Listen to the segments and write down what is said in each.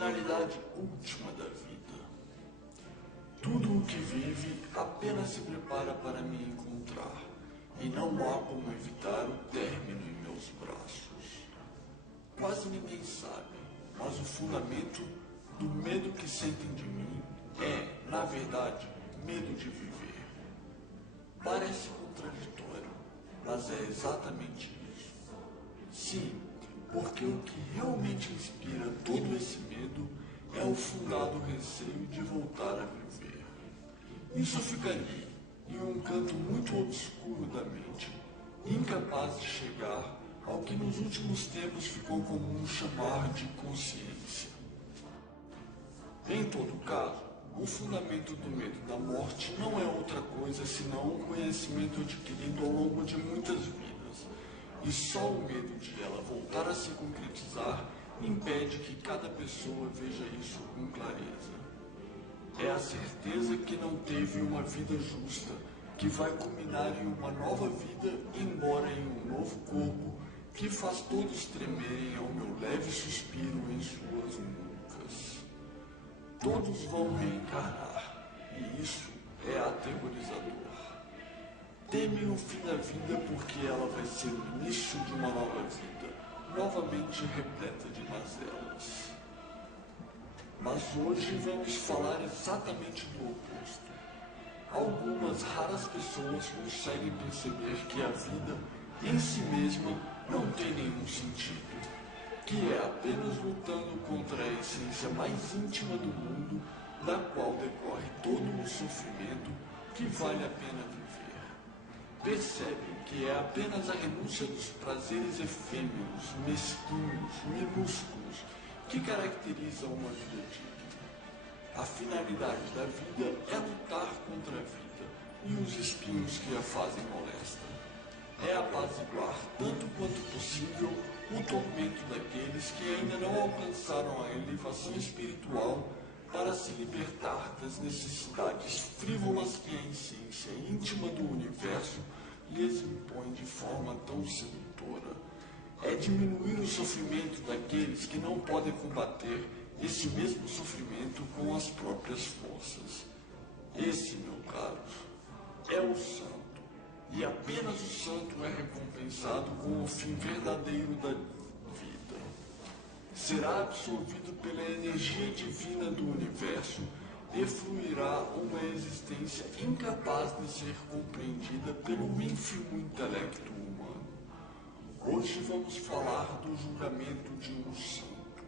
finalidade última da vida. Tudo o que vive apenas se prepara para me encontrar, e não há como evitar o término em meus braços. Quase ninguém sabe, mas o fundamento do medo que sentem de mim é, na verdade, medo de viver. Parece contraditório, mas é exatamente isso. Sim, porque o que realmente inspira todo esse medo é o fundado receio de voltar a viver. Isso fica ali, em um canto muito obscuro da mente, incapaz de chegar ao que nos últimos tempos ficou comum chamar de consciência. Em todo caso, o fundamento do medo da morte não é outra coisa senão um conhecimento adquirido ao longo de muitas vidas, e só o medo de ela voltar a se concretizar impede que cada pessoa veja isso com clareza. É a certeza que não teve uma vida justa, que vai culminar em uma nova vida, embora em um novo corpo, que faz todos tremerem ao meu leve suspiro em suas nucas. Todos vão reencarnar, e isso é aterrorizador. Temem o fim da vida porque ela vai ser o início de uma nova vida, novamente repleta de mazelas. Mas hoje vamos falar exatamente do oposto. Algumas raras pessoas conseguem perceber que a vida, em si mesma, não tem nenhum sentido, que é apenas lutando contra a essência mais íntima do mundo, da qual decorre todo o sofrimento que vale a pena viver. Percebem que é apenas a renúncia dos prazeres efêmeros, mesquinhos, minúsculos, que caracteriza uma vida digna. A finalidade da vida é lutar contra a vida e os espinhos que a fazem molesta. É apaziguar, tanto quanto possível, o tormento daqueles que ainda não alcançaram a elevação espiritual para se libertar das necessidades frívolas que a essência íntima do universo lhes impõe de forma tão sedutora. É diminuir o sofrimento daqueles que não podem combater esse mesmo sofrimento com as próprias forças. Esse, meu caro, é o santo. E apenas o santo é recompensado com o fim verdadeiro da vida. Será absorvido pela energia divina do universo e fluirá uma existência incapaz de ser compreendida pelo ínfimo intelecto humano. Hoje vamos falar do julgamento de um santo,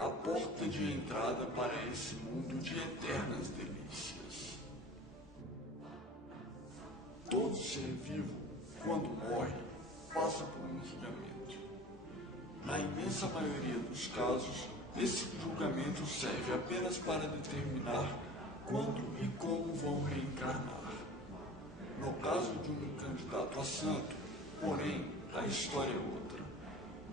a porta de entrada para esse mundo de eternas delícias. Todo ser vivo, quando morre, passa por um julgamento. Na imensa maioria dos casos, esse julgamento serve apenas para determinar quando e como vão reencarnar. No caso de um candidato a santo, porém, a história é outra.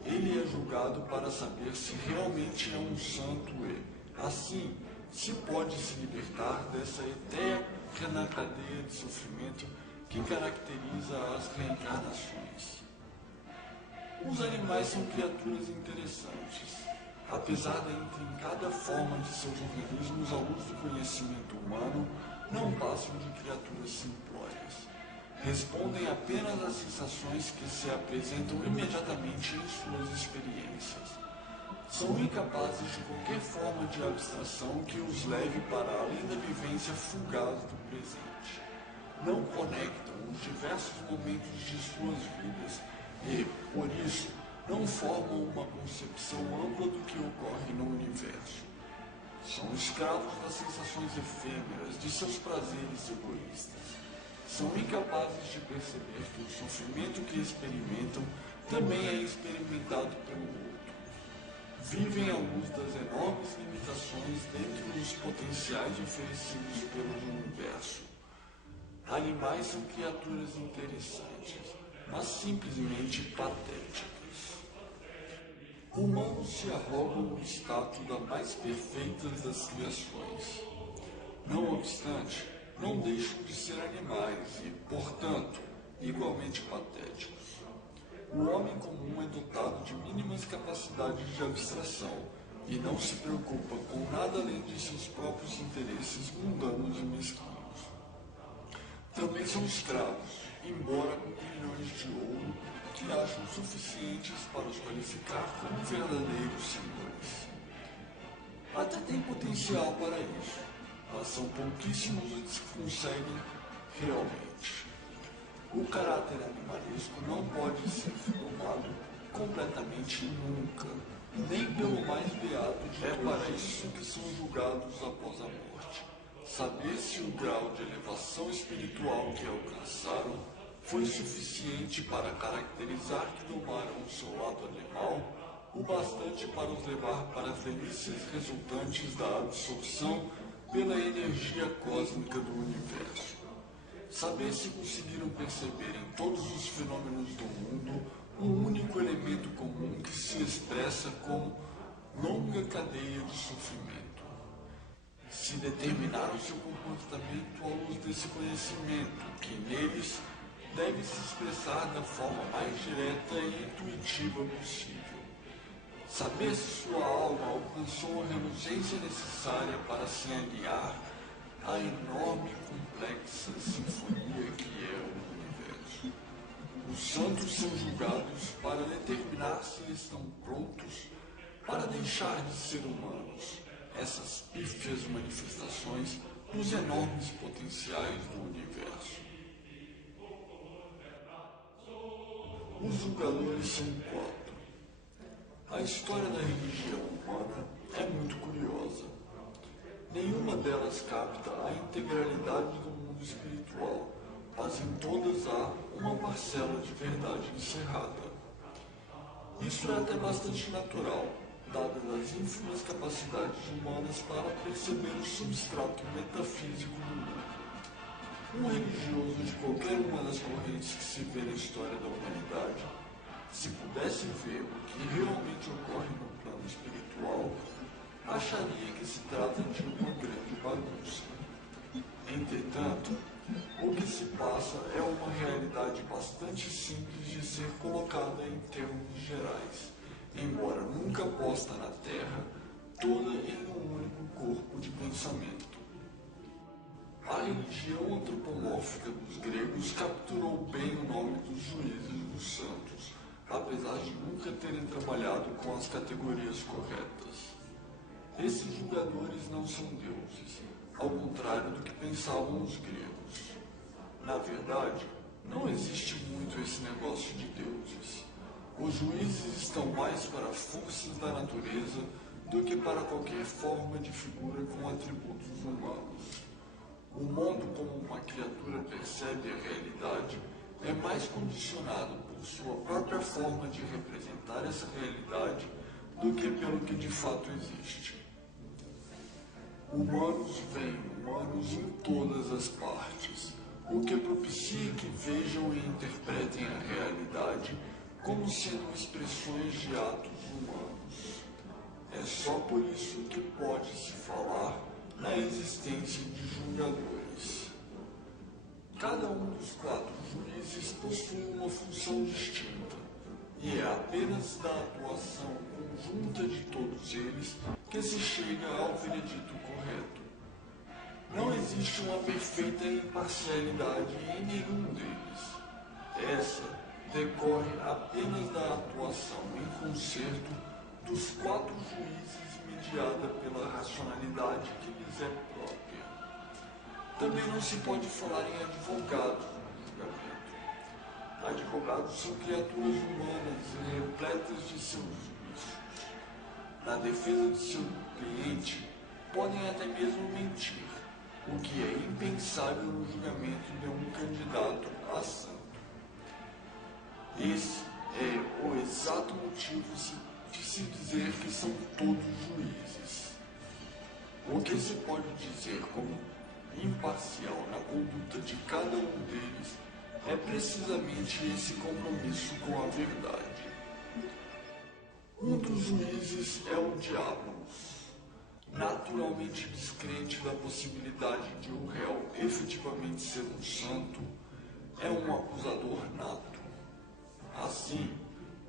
Ele é julgado para saber se realmente é um santo e, assim, se pode se libertar dessa eterna cadeia de sofrimento que caracteriza as reencarnações. Os animais são criaturas interessantes. Apesar da intrincada forma de seus organismos à luz do conhecimento humano, não passam de criaturas simplórias. Respondem apenas às sensações que se apresentam imediatamente em suas experiências. São incapazes de qualquer forma de abstração que os leve para além da vivência fugaz do presente. Não conectam os diversos momentos de suas vidas e, por isso, não formam uma concepção ampla do que ocorre no universo. São escravos das sensações efêmeras de seus prazeres egoístas. São incapazes de perceber que o sofrimento que experimentam também é experimentado pelo outro. Vivem à luz das enormes limitações dentro dos potenciais oferecidos pelo universo. Animais são criaturas interessantes, mas simplesmente patéticas. Humanos se arrogam o status da mais perfeita das criações. Não obstante, não deixam de ser animais e, portanto, igualmente patéticos. O homem comum é dotado de mínimas capacidades de abstração, e não se preocupa com nada além de seus próprios interesses mundanos e mesquinhos. Também são escravos, embora com grilhões de ouro que acham suficientes para os qualificar como verdadeiros senhores. Até tem potencial para isso, mas são pouquíssimos os que conseguem realmente. O caráter animalesco não pode ser domado completamente nunca, nem pelo mais beato de todos. É para isso que são julgados após a morte. Saber se o grau de elevação espiritual que alcançaram foi suficiente para caracterizar que domaram o seu lado animal, o bastante para os levar para as delícias resultantes da absorção pela energia cósmica do universo. Saber se conseguiram perceber em todos os fenômenos do mundo um único elemento comum que se expressa como longa cadeia de sofrimento. Se determinaram seu comportamento à luz desse conhecimento, que neles deve se expressar da forma mais direta e intuitiva possível. Saber se sua alma alcançou a reluzência necessária para se alinhar à enorme e complexa sinfonia que é o universo. Os santos são julgados para determinar se estão prontos para deixar de ser humanos, essas pífias manifestações dos enormes potenciais do universo. Os julgadores são 4. A história da religião humana é muito curiosa. Nenhuma delas capta a integralidade do mundo espiritual, mas em todas há uma parcela de verdade encerrada. Isso é até bastante natural, dadas as ínfimas capacidades humanas para perceber o substrato metafísico do mundo. Um religioso de qualquer uma das correntes que se vê na história da humanidade, se pudesse ver o que realmente ocorre no plano espiritual, acharia que se trata de uma grande bagunça. Entretanto, o que se passa é uma realidade bastante simples de ser colocada em termos gerais, embora nunca posta na Terra, toda em um único corpo de pensamento. A religião antropomórfica dos gregos capturou bem o nome dos juízes dos santos, apesar de nunca terem trabalhado com as categorias corretas. Esses julgadores não são deuses, ao contrário do que pensavam os gregos. Na verdade, não existe muito esse negócio de deuses. Os juízes estão mais para forças da natureza do que para qualquer forma de figura com atributos humanos. O modo como uma criatura percebe a realidade é mais condicionado por sua própria forma de representar essa realidade do que pelo que de fato existe. Humanos veem humanos em todas as partes, o que propicia que vejam e interpretem a realidade como sendo expressões de atos humanos. É só por isso que pode-se falar na existência de julgadores. Cada um dos 4 juízes possui uma função distinta, e é apenas da atuação conjunta de todos eles que se chega ao veredito correto. Não existe uma perfeita imparcialidade em nenhum deles. Essa decorre apenas da atuação em concerto dos 4 juízes mediada pela racionalidade que lhes é própria. Também não se pode falar em advogados no julgamento. Advogados são criaturas humanas e repletas de seus vícios. Na defesa de seu cliente, podem até mesmo mentir, o que é impensável no julgamento de um candidato a santo. Esse é o exato motivo de se dizer que são todos juízes. O que se pode dizer como imparcial na conduta de cada um deles é precisamente esse compromisso com a verdade. Um dos juízes é o Diabolos, naturalmente descrente da possibilidade de o réu efetivamente ser um santo, é um acusador nato. Assim,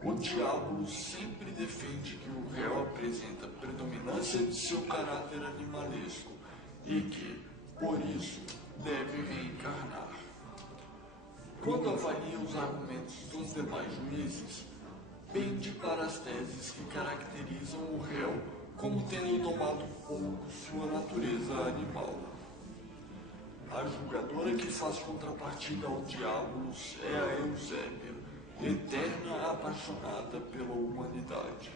O diabo sempre defende que o réu apresenta predominância de seu caráter animalesco e que, por isso, deve reencarnar. Quando avalia os argumentos dos demais juízes, pende para as teses que caracterizam o réu como tendo domado pouco sua natureza animal. A julgadora que faz contrapartida ao Diabolos é a Eusébia, eterna apaixonada pela humanidade.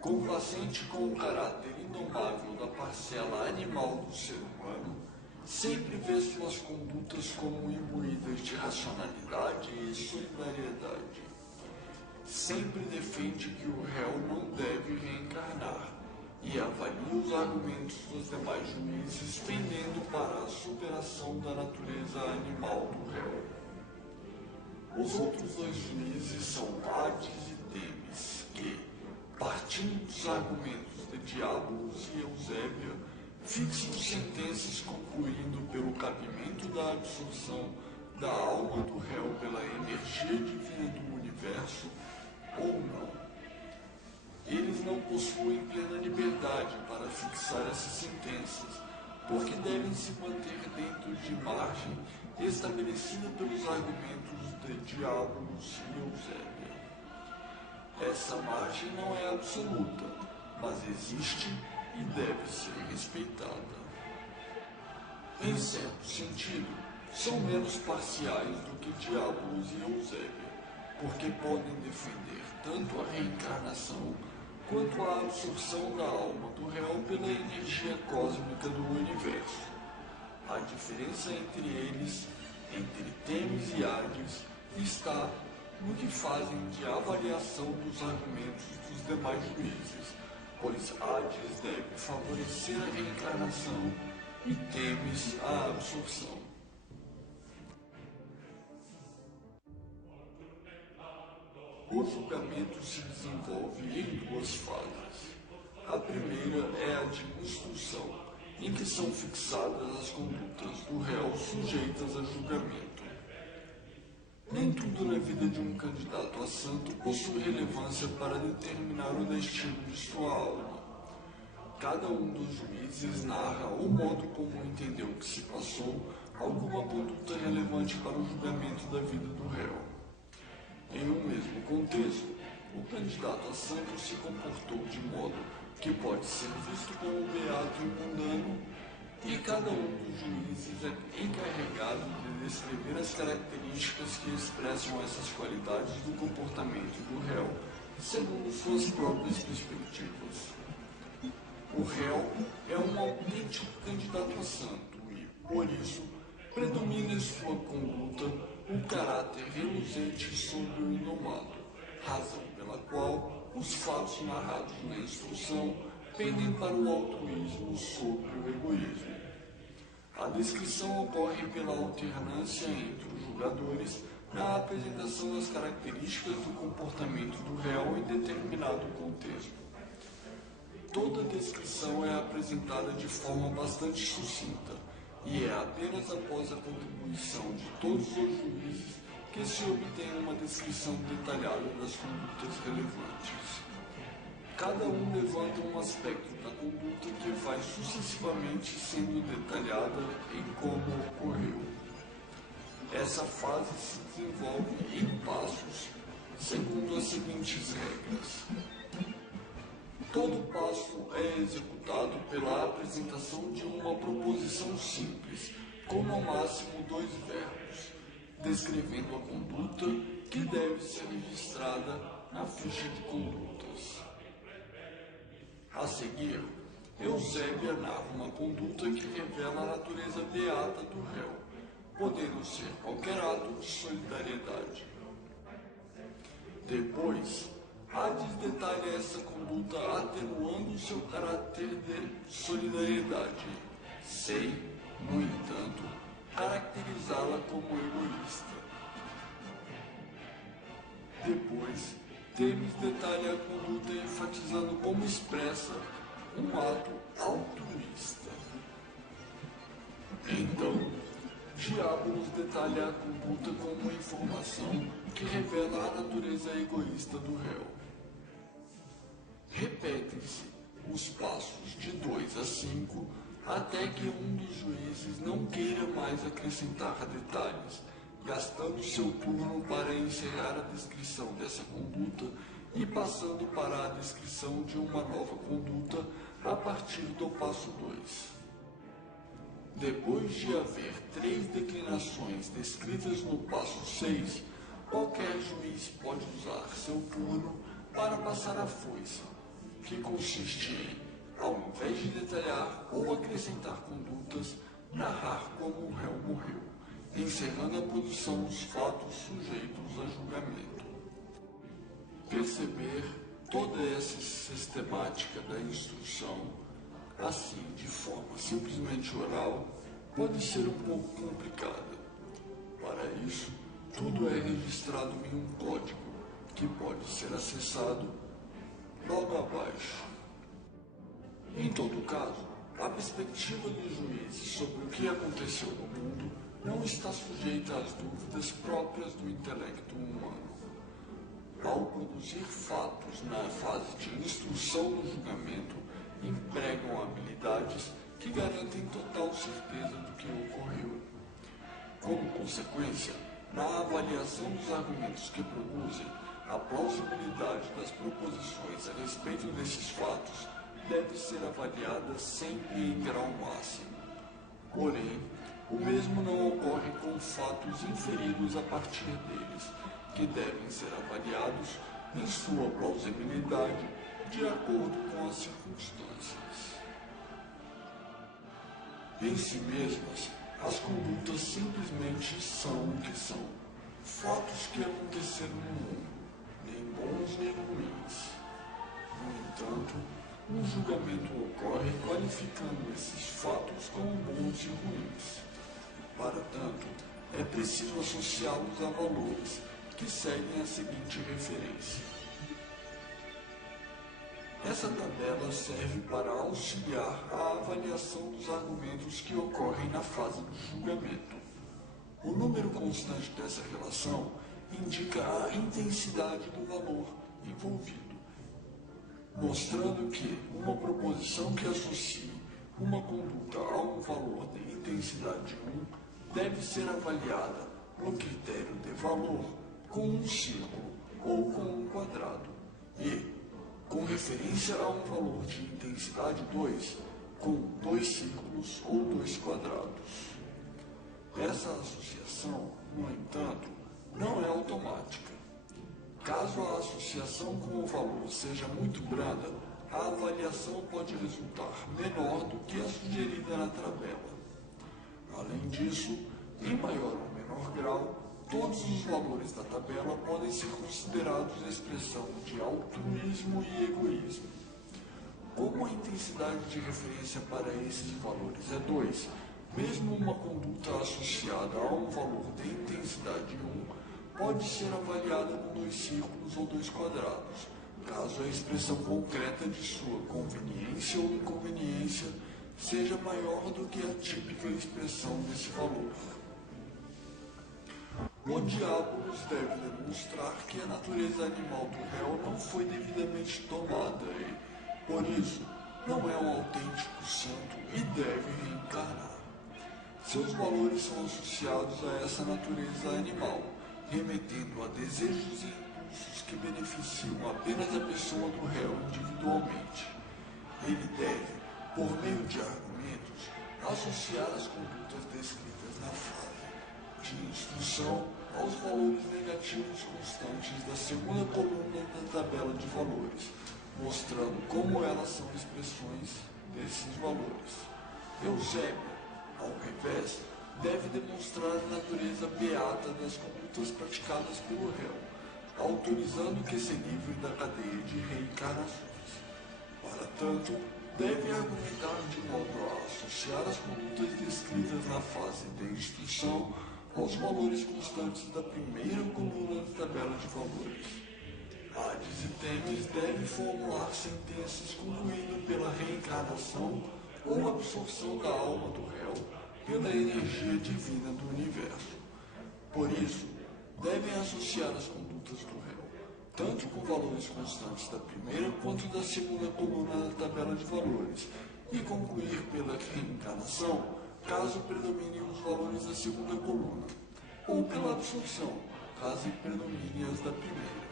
Complacente com o caráter indomável da parcela animal do ser humano, sempre vê suas condutas como imbuídas de racionalidade e solidariedade. Sempre defende que o réu não deve reencarnar e avalia os argumentos dos demais juízes tendendo para a superação da natureza animal do réu. Os outros dois juízes são Hades e Temis, que, partindo dos argumentos de Diabolos e Eusébia, fixam sentenças concluindo pelo cabimento da absorção da alma do réu pela energia divina do universo ou não. Eles não possuem plena liberdade para fixar essas sentenças, porque devem se manter dentro de margem estabelecida pelos argumentos de Diabolos e Eusébia. Essa margem não é absoluta, mas existe e deve ser respeitada. Em certo sentido, são menos parciais do que Diabolos e Eusébia, porque podem defender tanto a reencarnação quanto a absorção da alma do réu pela energia cósmica do universo. A diferença entre eles, entre Temis e Hades, está no que fazem de avaliação dos argumentos dos demais juízes, pois Hades deve favorecer a reencarnação e Temis a absorção. O julgamento se desenvolve em duas fases. A primeira é a de instrução, em que são fixadas as condutas do réu sujeitas a julgamento. Nem tudo na vida de um candidato a santo possui relevância para determinar o destino de sua alma. Cada um dos juízes narra o modo como entendeu que se passou alguma conduta relevante para o julgamento da vida do réu. Em um mesmo contexto, o candidato a santo se comportou de modo que pode ser visto como beato e mundano, e cada um dos juízes é encarregado de descrever as características que expressam essas qualidades do comportamento do réu, segundo suas próprias perspectivas. O réu é um autêntico candidato a santo e, por isso, predomina em sua conduta o caráter reluzente sobre o indomado, razão pela qual os fatos narrados na instrução pendem para o altruísmo sobre o egoísmo. A descrição ocorre pela alternância entre os julgadores na apresentação das características do comportamento do réu em determinado contexto. Toda descrição é apresentada de forma bastante sucinta, e é apenas após a contribuição de todos os juízes que se obtém uma descrição detalhada das condutas relevantes. Cada um levanta um aspecto da conduta que vai sucessivamente sendo detalhada em como ocorreu. Essa fase se desenvolve em passos, segundo as seguintes regras. Todo passo é executado pela apresentação de uma proposição simples, com no máximo 2 verbos, descrevendo a conduta que deve ser registrada na ficha de condutas. A seguir, Eusébia narra uma conduta que revela a natureza beata do réu, podendo ser qualquer ato de solidariedade. Depois, Hades detalha essa conduta atenuando seu caráter de solidariedade, sem, no entanto, caracterizá-la como egoísta. Depois, Temis detalha a conduta enfatizando como expressa um ato altruísta. Então, Diabo diábolos detalha a conduta como uma informação que revela a natureza egoísta do réu. Repetem-se os passos de 2 a 5 até que um dos juízes não queira mais acrescentar detalhes, gastando seu turno para encerrar a descrição dessa conduta e passando para a descrição de uma nova conduta a partir do passo 2. Depois de haver 3 declinações descritas no passo 6, qualquer juiz pode usar seu turno para passar a foice, que consiste em, ao invés de detalhar ou acrescentar condutas, narrar como o réu morreu, encerrando a produção dos fatos sujeitos a julgamento. Perceber toda essa sistemática da instrução, assim de forma simplesmente oral, pode ser um pouco complicada. Para isso, tudo é registrado em um código que pode ser acessado logo abaixo. Em todo caso, a perspectiva dos juízes sobre o que aconteceu no mundo não está sujeita às dúvidas próprias do intelecto humano. Ao produzir fatos na fase de instrução do julgamento, empregam habilidades que garantem total certeza do que ocorreu. Como consequência, na avaliação dos argumentos que produzem, a plausibilidade das proposições a respeito desses fatos deve ser avaliada sempre em grau máximo. Porém, o mesmo não ocorre com fatos inferidos a partir deles, que devem ser avaliados em sua plausibilidade de acordo com as circunstâncias. Em si mesmas, as condutas simplesmente são o que são, fatos que aconteceram no mundo, nem bons nem ruins. No entanto, um julgamento ocorre qualificando esses fatos como bons e ruins. Para tanto, é preciso associá-los a valores que seguem a seguinte referência. Essa tabela serve para auxiliar a avaliação dos argumentos que ocorrem na fase do julgamento. O número constante dessa relação indica a intensidade do valor envolvido, mostrando que uma proposição que associe uma conduta a um valor de intensidade 1 deve ser avaliada no critério de valor com um círculo ou com um quadrado e, com referência a um valor de intensidade 2, com 2 círculos ou 2 quadrados. Essa associação, no entanto, não é automática. Caso a associação com o valor seja muito branda, a avaliação pode resultar menor do que a sugerida na tabela. Além disso, em maior ou menor grau, todos os valores da tabela podem ser considerados expressão de altruísmo e egoísmo. Como a intensidade de referência para esses valores é 2, mesmo uma conduta associada a um valor de intensidade 1 pode ser avaliada com 2 círculos ou 2 quadrados, caso a expressão concreta de sua conveniência ou inconveniência seja maior do que a típica expressão desse valor. O Diabolos deve demonstrar que a natureza animal do réu não foi devidamente tomada e, por isso, não é um autêntico santo e deve reencarnar. Seus valores são associados a essa natureza animal, remetendo a desejos e impulsos que beneficiam apenas a pessoa do réu individualmente. Ele deve, por meio de argumentos, associar as condutas descritas na fase de instrução aos valores negativos constantes da segunda coluna da tabela de valores, mostrando como elas são expressões desses valores. Eusébio, ao revés, deve demonstrar a natureza beata das condutas praticadas pelo réu, autorizando que se livre da cadeia de reencarnações. Para tanto, deve argumentar de modo a associar as condutas descritas na fase de instrução aos valores constantes da primeira coluna da tabela de valores. Hades e Temis devem formular sentenças concluindo pela reencarnação ou absorção da alma do réu pela energia divina do universo. Por isso, devem associar as condutas do réu, tanto com valores constantes da primeira quanto da segunda coluna da tabela de valores, e concluir pela reencarnação, caso predominem os valores da segunda coluna, ou pela absorção, caso predominem as da primeira.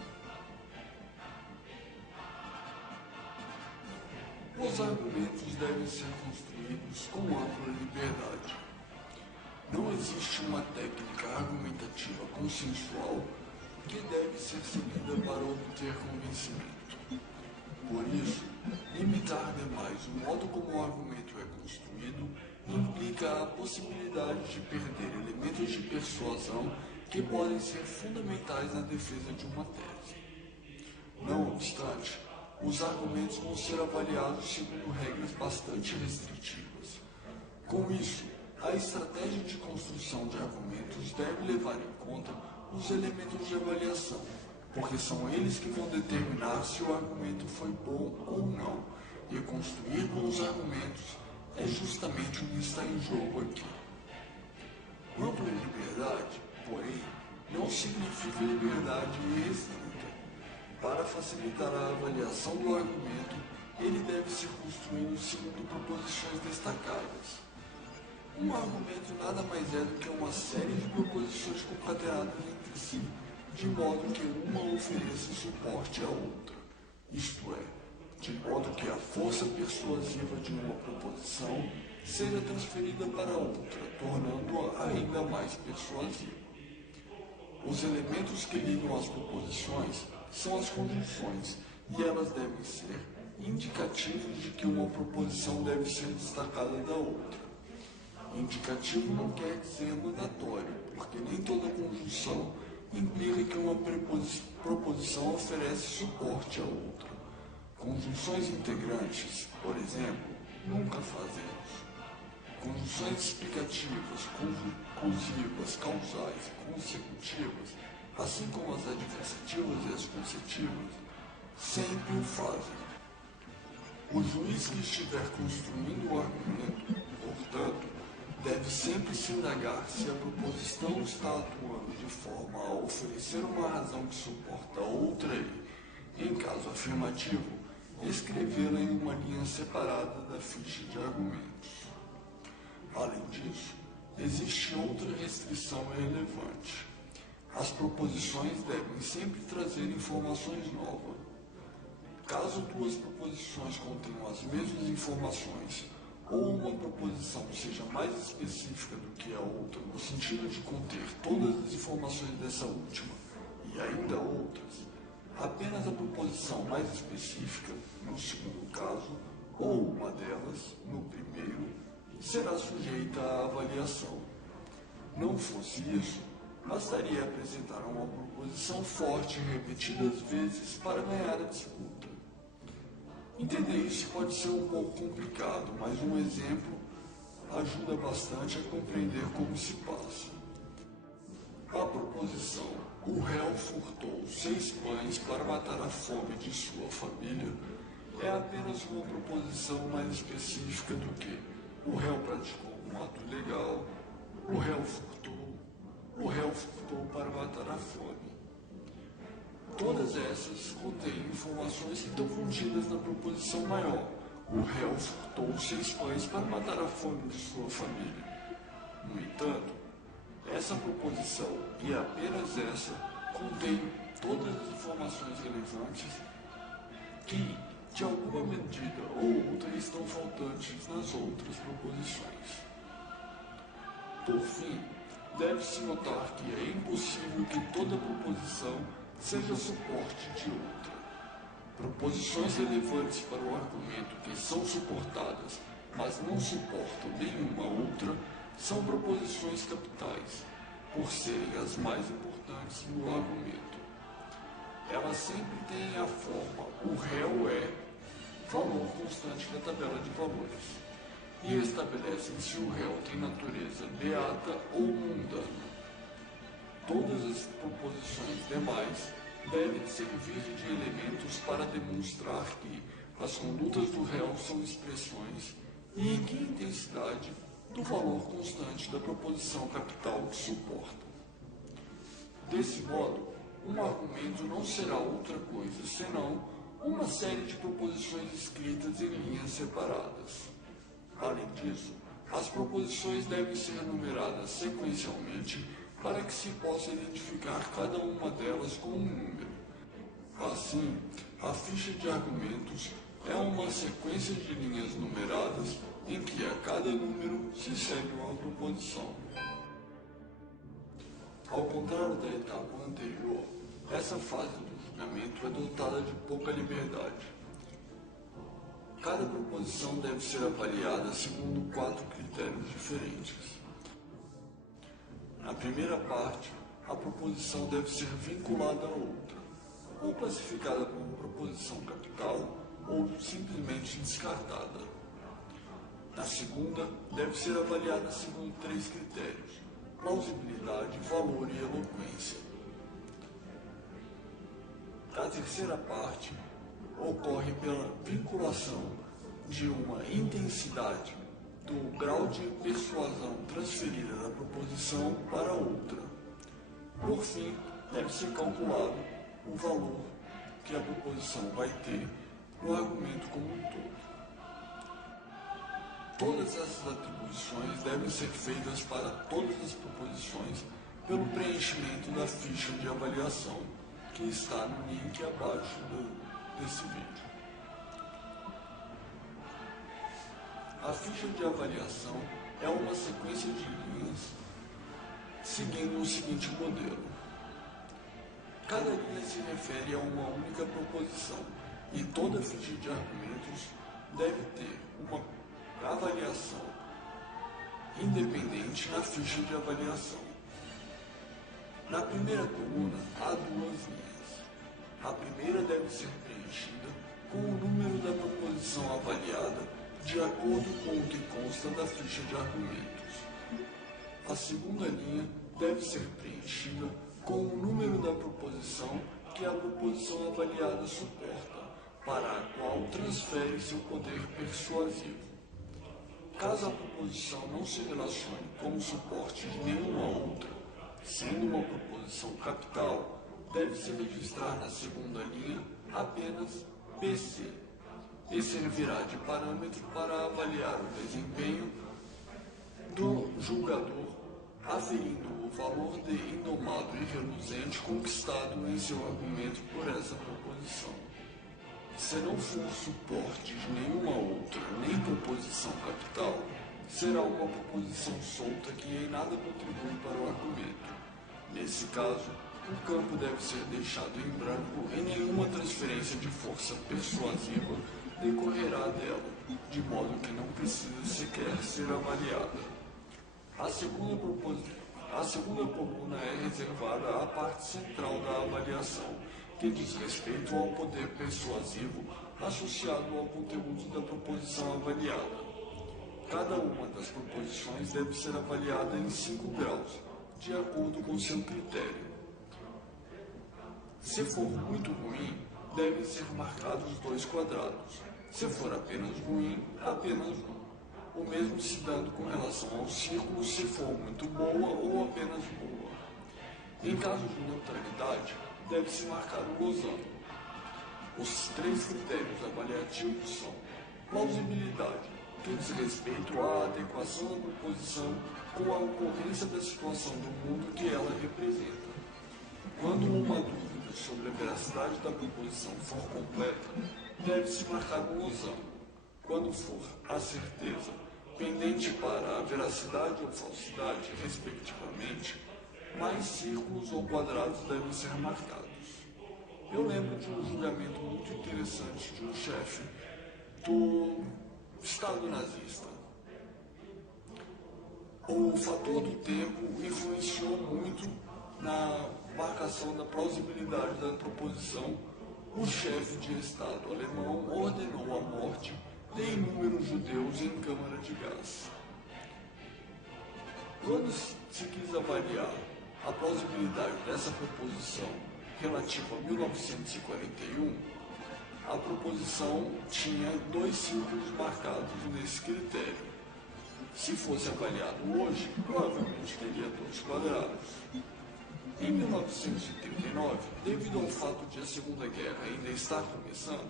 Os argumentos devem ser construídos com ampla liberdade. Não existe uma técnica argumentativa consensual que deve ser seguida para obter convencimento. Por isso, limitar demais o modo como o argumento é construído implica a possibilidade de perder elementos de persuasão que podem ser fundamentais na defesa de uma tese. Não obstante, os argumentos vão ser avaliados segundo regras bastante restritivas. Com isso, a estratégia de construção de argumentos deve levar em conta os elementos de avaliação, porque são eles que vão determinar se o argumento foi bom ou não, e construir bons argumentos é justamente o que está em jogo aqui. Ampla liberdade, porém, não significa liberdade irrestrita. Para facilitar a avaliação do argumento, ele deve ser construído segundo proposições destacadas. Um argumento nada mais é do que uma série de proposições concatenadas entre si, de modo que uma ofereça suporte à outra. Isto é, de modo que a força persuasiva de uma proposição seja transferida para outra, tornando-a ainda mais persuasiva. Os elementos que ligam as proposições são as conjunções, e elas devem ser indicativos de que uma proposição deve ser destacada da outra. Indicativo não quer dizer mandatório, porque nem toda conjunção implica que uma proposição oferece suporte à outra. Conjunções integrantes, por exemplo, nunca fazem isso. Conjunções explicativas, conclusivas, causais e consecutivas, assim como as adversativas e as consecutivas, sempre o fazem. O juiz que estiver construindo o argumento, portanto, deve sempre se indagar se a proposição está atuando de forma a oferecer uma razão que suporta outra e, em caso afirmativo, escrevê-la em uma linha separada da ficha de argumentos. Além disso, existe outra restrição relevante. As proposições devem sempre trazer informações novas. Caso duas proposições contenham as mesmas informações, ou uma proposição seja mais específica do que a outra, no sentido de conter todas as informações dessa última e ainda outras, apenas a proposição mais específica, no segundo caso, ou uma delas, no primeiro, será sujeita à avaliação. Não fosse isso, bastaria apresentar uma proposição forte repetidas vezes para ganhar a disputa. Entender isso pode ser um pouco complicado, mas um exemplo ajuda bastante a compreender como se passa. A proposição, o réu furtou 6 pães para matar a fome de sua família, é apenas uma proposição mais específica do que o réu praticou um ato ilegal, o réu furtou para matar a fome. Todas essas contêm informações que estão contidas na proposição maior. O réu furtou 6 pães para matar a fome de sua família. No entanto, essa proposição, e apenas essa, contém todas as informações relevantes que, de alguma medida ou outra, estão faltantes nas outras proposições. Por fim, deve-se notar que é impossível que toda proposição seja suporte de outra. Proposições relevantes para o argumento que são suportadas, mas não suportam nenhuma outra, são proposições capitais, por serem as mais importantes no argumento. Elas sempre têm a forma o réu é valor constante da tabela de valores, e estabelecem se o réu tem natureza beata ou mundana. Todas as proposições demais devem servir de elementos para demonstrar que as condutas do réu são expressões e em que intensidade do valor constante da proposição capital que suporta. Desse modo, um argumento não será outra coisa senão uma série de proposições escritas em linhas separadas. Além disso, as proposições devem ser numeradas sequencialmente para que se possa identificar cada uma delas com um número. Assim, a ficha de argumentos é uma sequência de linhas numeradas em que a cada número se segue uma proposição. Ao contrário da etapa anterior, essa fase do julgamento é dotada de pouca liberdade. Cada proposição deve ser avaliada segundo 4 critérios diferentes. Na primeira parte, a proposição deve ser vinculada a outra, ou classificada como proposição capital, ou simplesmente descartada. Na segunda, deve ser avaliada segundo 3 critérios: plausibilidade, valor e eloquência. A terceira parte ocorre pela vinculação de uma intensidade do grau de persuasão transferida da proposição para outra. Por fim, deve ser calculado o valor que a proposição vai ter no argumento como um todo. Todas essas atribuições devem ser feitas para todas as proposições pelo preenchimento da ficha de avaliação que está no link abaixo desse vídeo. A ficha de avaliação é uma sequência de linhas seguindo o seguinte modelo. Cada linha se refere a uma única proposição e toda ficha de argumentos deve ter uma avaliação independente na ficha de avaliação. Na primeira coluna há 2 linhas. A primeira deve ser preenchida com o número da proposição avaliada de acordo com o que consta da ficha de argumentos. A segunda linha deve ser preenchida com o número da proposição que a proposição avaliada suporta, para a qual transfere seu poder persuasivo. Caso a proposição não se relacione como suporte de nenhuma outra, sendo uma proposição capital, deve-se registrar na segunda linha apenas PC, e servirá de parâmetro para avaliar o desempenho do julgador, aferindo o valor de indomado e reluzente conquistado em seu argumento por essa proposição. Se não for suporte de nenhuma outra, nem proposição capital, será uma proposição solta que em nada contribui para o argumento. Nesse caso, o campo deve ser deixado em branco e nenhuma transferência de força persuasiva decorrerá dela, de modo que não precisa sequer ser avaliada. A segunda coluna é reservada à parte central da avaliação, que diz respeito ao poder persuasivo associado ao conteúdo da proposição avaliada. Cada uma das proposições deve ser avaliada em 5 graus, de acordo com seu critério. Se for muito ruim, devem ser marcados 2 quadrados. Se for apenas ruim, apenas 1. O mesmo se dando com relação ao círculo se for muito boa ou apenas boa. Em caso de neutralidade, deve-se marcar um losango. Os 3 critérios avaliativos são plausibilidade, que diz respeito à adequação da proposição com a ocorrência da situação do mundo que ela representa. Quando uma dúvida sobre a veracidade da proposição for completa, deve-se marcar um losango. Quando for a certeza pendente para a veracidade ou falsidade, respectivamente, mais círculos ou quadrados devem ser marcados. Eu lembro de um julgamento muito interessante de um chefe do Estado nazista. O fator do tempo influenciou muito na marcação da plausibilidade da proposição. O chefe de Estado alemão ordenou a morte de inúmeros judeus em câmara de gás. Quando se quis avaliar a plausibilidade dessa proposição relativa a 1941, a proposição tinha 2 círculos marcados nesse critério. Se fosse avaliado hoje, provavelmente teria 2 quadrados. Em 1939, devido ao fato de a Segunda Guerra ainda estar começando,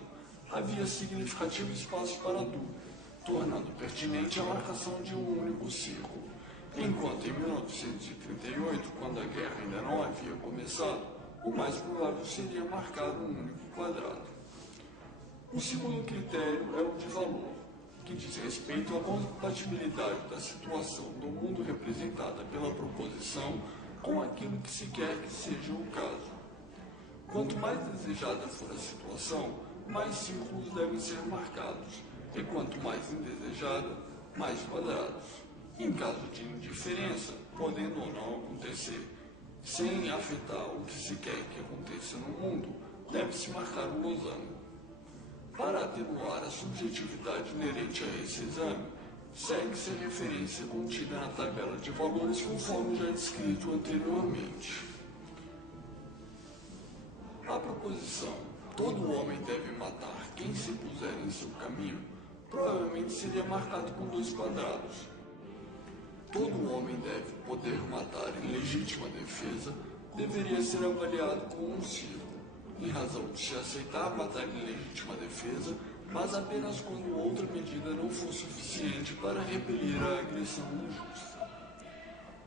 havia significativo espaço para dúvida, tornando pertinente a marcação de um único círculo. Enquanto em 1938, quando a guerra ainda não havia começado, o mais provável seria marcar um único quadrado. O segundo critério é o de valor, que diz respeito à compatibilidade da situação do mundo representada pela proposição com aquilo que se quer que seja o caso. Quanto mais desejada for a situação, mais círculos devem ser marcados, e quanto mais indesejada, mais quadrados. Em caso de indiferença, podendo ou não acontecer, sem afetar o que se quer que aconteça no mundo, deve-se marcar um losango. Para atenuar a subjetividade inerente a esse exame, segue-se a referência contida na tabela de valores conforme já descrito anteriormente. A proposição "todo homem deve matar quem se puser em seu caminho" provavelmente seria marcado com 2 quadrados. Todo homem deve poder matar em legítima defesa deveria ser avaliado com um círculo, em razão de se aceitar matar em legítima defesa, mas apenas quando outra medida não for suficiente para repelir a agressão injusta.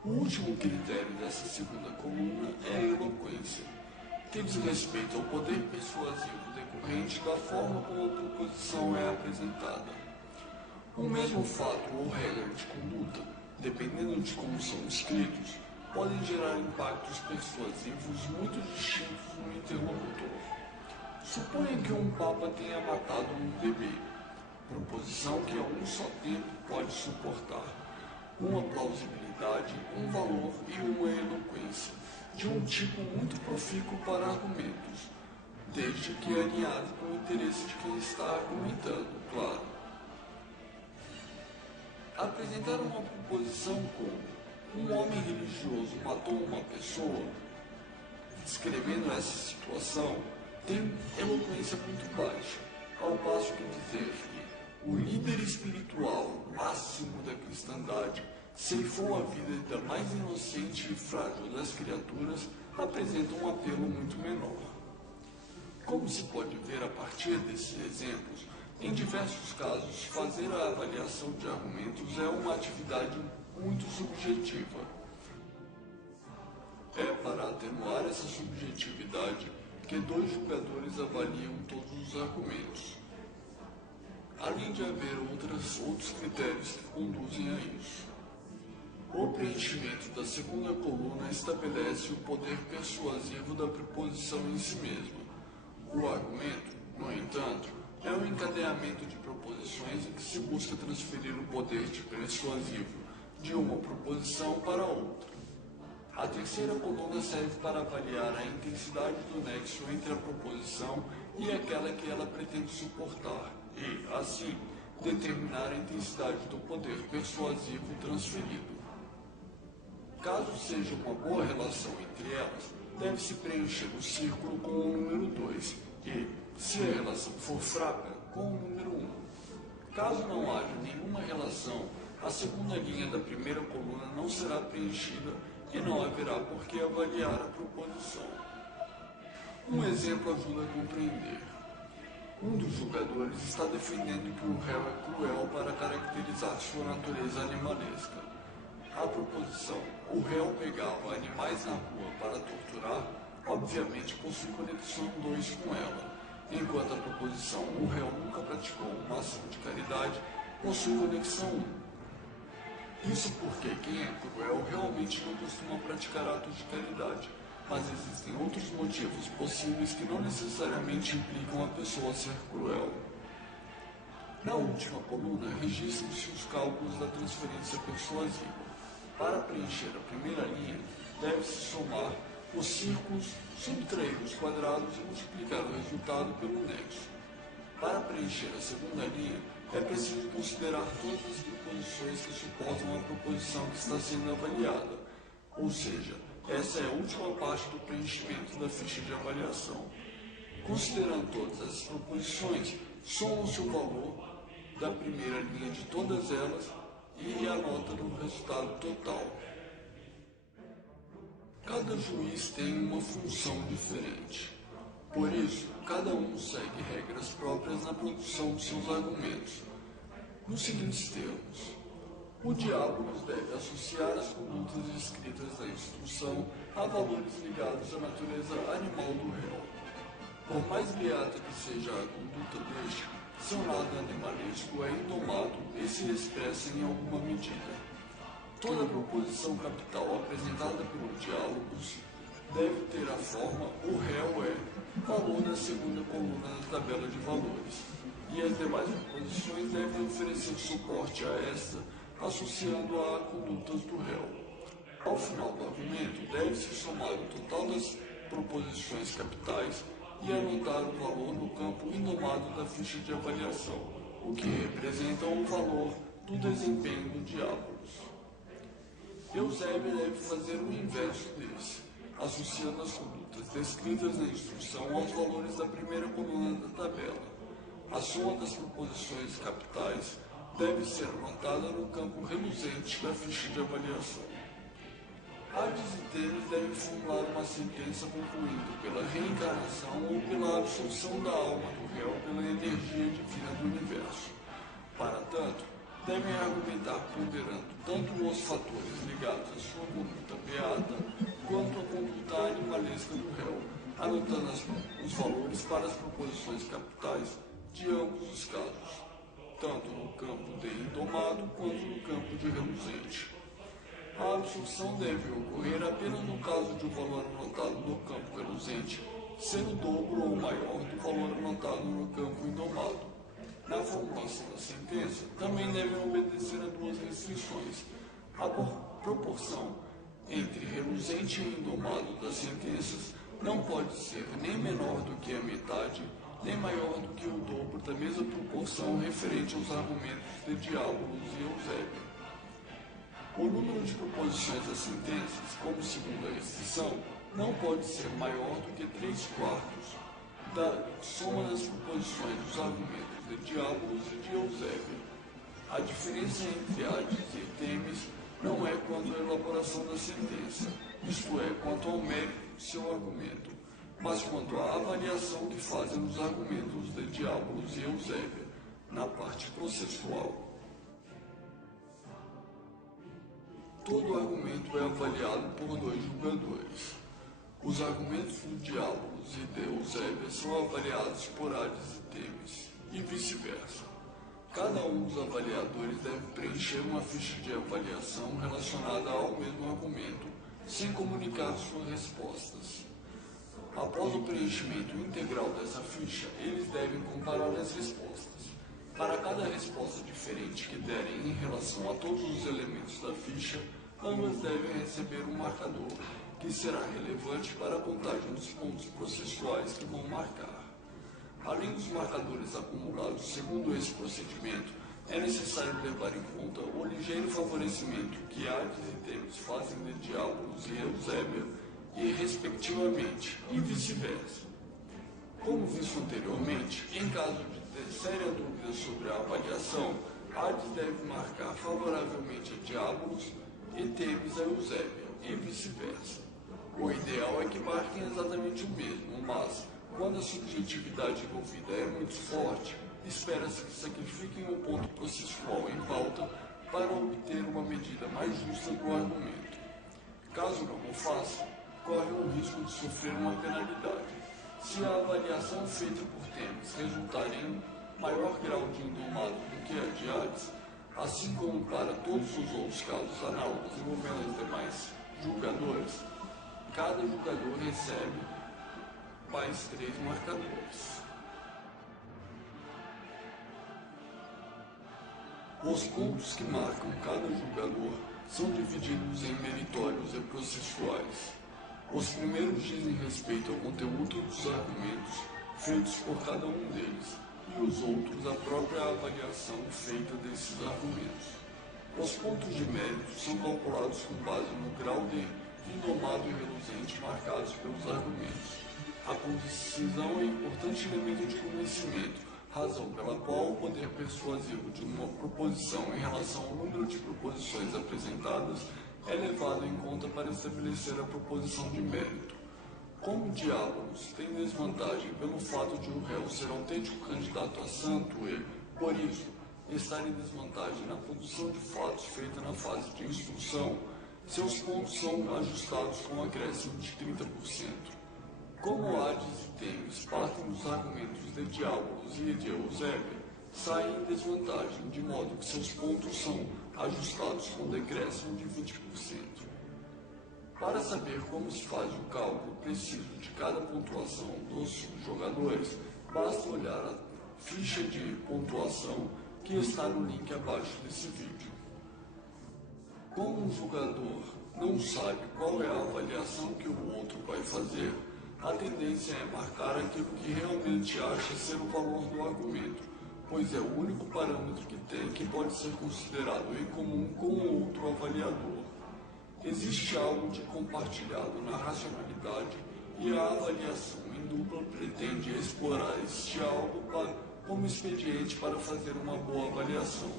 O último critério dessa segunda coluna é a eloquência, que diz respeito ao poder persuasivo decorrente da forma como a proposição é apresentada. O mesmo fato ou regra de conduta, dependendo de como são escritos, podem gerar impactos persuasivos muito distintos no interlocutor. Suponha que um papa tenha matado um bebê, proposição que a um só tempo pode suportar uma plausibilidade, um valor e uma eloquência, de um tipo muito profícuo para argumentos, desde que alinhado com o interesse de quem está argumentando, claro. Apresentar uma proposição como "um homem religioso matou uma pessoa", descrevendo essa situação, tem eloquência muito baixa, ao passo que dizer que o líder espiritual máximo da cristandade ceifou a vida da mais inocente e frágil das criaturas apresenta um apelo muito menor. Como se pode ver a partir desses exemplos, em diversos casos, fazer a avaliação de argumentos é uma atividade muito subjetiva. É para atenuar essa subjetividade que 2 julgadores avaliam todos os argumentos, além de haver outros critérios que conduzem a isso. O preenchimento da segunda coluna estabelece o poder persuasivo da proposição em si mesma. O argumento, no entanto, é um encadeamento de proposições em que se busca transferir o poder de persuasivo de uma proposição para outra. A terceira coluna serve para avaliar a intensidade do nexo entre a proposição e aquela que ela pretende suportar e, assim, determinar a intensidade do poder persuasivo transferido. Caso seja uma boa relação entre elas, deve-se preencher o círculo com o número 2 e, se a relação for fraca, com o número 1. Caso não haja nenhuma relação, a segunda linha da primeira coluna não será preenchida e não haverá por que avaliar a proposição. Um exemplo ajuda a compreender. Um dos julgadores está defendendo que o réu é cruel para caracterizar sua natureza animalesca. A proposição "o réu pegava animais na rua para torturar" obviamente possui conexão 2 com ela, enquanto a proposição "o réu nunca praticou uma ação de caridade" possui conexão 1. Isso porque quem é cruel realmente não costuma praticar atos de caridade, mas existem outros motivos possíveis que não necessariamente implicam a pessoa ser cruel. Na última coluna, registram-se os cálculos da transferência persuasiva. Para preencher a primeira linha, deve-se somar os círculos, subtrair os quadrados e multiplicar o resultado pelo nexo. Para preencher a segunda linha, é preciso considerar todas as proposições que suportam a proposição que está sendo avaliada, ou seja, essa é a última parte do preenchimento da ficha de avaliação. Considerando todas essas proposições, soma-se o valor da primeira linha de todas elas e a nota do resultado total. Cada juiz tem uma função diferente. Por isso, cada um segue regras próprias na produção de seus argumentos. Nos seguintes termos: o diábolos deve associar as condutas descritas na instrução a valores ligados à natureza animal do réu. Por mais beata que seja a conduta deste, seu lado animalesco é indomado e se expressa em alguma medida. Toda proposição capital apresentada pelos diálogos deve ter a forma "o réu é" valor na segunda coluna da tabela de valores, e as demais proposições devem oferecer suporte a esta, associando-a a condutas do réu. Ao final do argumento, deve-se somar o total das proposições capitais e anotar o valor no campo indomado da ficha de avaliação, o que representa o valor do desempenho do diábolos. Eusébio deve fazer o inverso desse, associando as condutas descritas na instrução aos valores da primeira coluna da tabela. A soma das proposições capitais deve ser anotada no campo reluzente da ficha de avaliação. Hades e Temis devem formular uma sentença concluindo pela reencarnação ou pela absolução da alma do réu pela energia divina do universo. Para tanto, devem argumentar ponderando tanto os fatores ligados à sua conduta beata, quanto a conduta animalesca do réu, anotando os valores para as proposições capitais de ambos os casos, tanto no campo de indomado quanto no campo de reluzente. A absolução deve ocorrer apenas no caso de o valor anotado no campo reluzente ser o dobro ou maior do valor anotado no campo indomado. Na formulação da sentença, também devem obedecer a duas restrições: a proporção entre reluzente e indomado das sentenças não pode ser nem menor do que a metade, nem maior do que o dobro da mesma proporção referente aos argumentos de Diábolos e Eusébio. O número de proposições das sentenças, como segunda restrição, não pode ser maior do que 3/4 da soma das proposições dos argumentos de Diábolos e de Eusébio. A diferença entre Hades e Temis não é quanto à elaboração da sentença, isto é, quanto ao mérito de seu argumento, mas quanto à avaliação que fazem os argumentos de Diábolos e Eusébio na parte processual. Todo argumento é avaliado por dois julgadores. Os argumentos do Diábolos e de Eusébio são avaliados por Hades e Temis, e vice-versa. Cada um dos avaliadores deve preencher uma ficha de avaliação relacionada ao mesmo argumento, sem comunicar suas respostas. Após o preenchimento integral dessa ficha, eles devem comparar as respostas. Para cada resposta diferente que derem em relação a todos os elementos da ficha, ambas devem receber um marcador, que será relevante para a contagem dos pontos processuais que vão marcar. Além dos marcadores acumulados segundo esse procedimento, é necessário levar em conta o ligeiro favorecimento que Hades e Temis fazem de Diábolos e Eusébio, e respectivamente, e vice-versa. Como visto anteriormente, em caso de séria dúvida sobre a avaliação, Hades deve marcar favoravelmente a Diábolos e Temis a Eusébio, e vice-versa. O ideal é que marquem exatamente o mesmo, mas, quando a subjetividade envolvida é muito forte, espera-se que sacrifiquem o ponto processual em pauta para obter uma medida mais justa do argumento. Caso não o façam, correm o risco de sofrer uma penalidade. Se a avaliação feita por Temis resultar em maior grau de indomado do que a de Hades, assim como para todos os outros casos análogos envolvendo os demais julgadores, cada julgador recebe mais 3 marcadores. Os pontos que marcam cada julgador são divididos em meritórios e processuais. Os primeiros dizem respeito ao conteúdo dos argumentos feitos por cada um deles, e os outros à própria avaliação feita desses argumentos. Os pontos de mérito são calculados com base no grau de indomado e reluzente marcados pelos argumentos. A concisão é importante elemento de convencimento, razão pela qual o poder persuasivo de uma proposição em relação ao número de proposições apresentadas é levado em conta para estabelecer a proposição de mérito. Como diálogos tem desvantagem pelo fato de o réu ser autêntico candidato a santo e, por isso, estar em desvantagem na produção de fatos feita na fase de instrução, seus pontos são ajustados com acréscimo de 30%. Como Hades e Temis partem dos argumentos de Diálogos e de Eusébia, saem em desvantagem, de modo que seus pontos são ajustados com decréscimo de 20%. Para saber como se faz o cálculo preciso de cada pontuação dos jogadores, basta olhar a ficha de pontuação que está no link abaixo desse vídeo. Como um jogador não sabe qual é a avaliação que o outro vai fazer, a tendência é marcar aquilo que realmente acha ser o valor do argumento, pois é o único parâmetro que tem que pode ser considerado em comum com o outro avaliador. Existe algo de compartilhado na racionalidade e a avaliação em dupla pretende explorar este algo como expediente para fazer uma boa avaliação.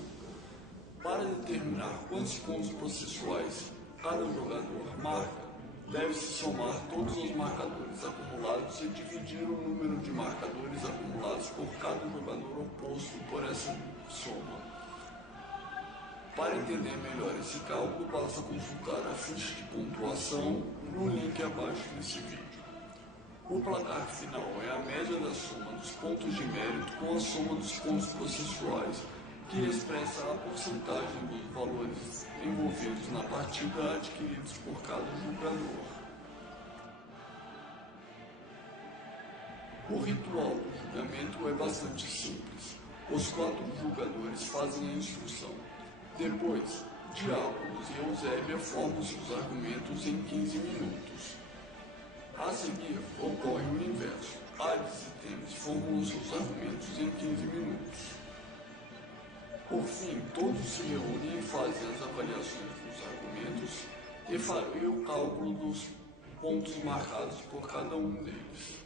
Para determinar quantos pontos processuais cada jogador marca, deve-se somar todos os marcadores acumulados e dividir o número de marcadores acumulados por cada jogador oposto por essa soma. Para entender melhor esse cálculo, basta consultar a ficha de pontuação no link abaixo desse vídeo. O placar final é a média da soma dos pontos de mérito com a soma dos pontos processuais, que expressa a porcentagem dos valores envolvidos na partida adquiridos por cada jogador. O ritual do julgamento é bastante simples. Os 4 jogadores fazem a instrução. Depois, Diálogos e Eusébia formam seus argumentos em 15 minutos. A seguir, ocorre o inverso. Hades e Temis formulam seus argumentos em 15 minutos. Por fim, todos se reúnem e fazem as avaliações dos argumentos e o cálculo dos pontos marcados por cada um deles.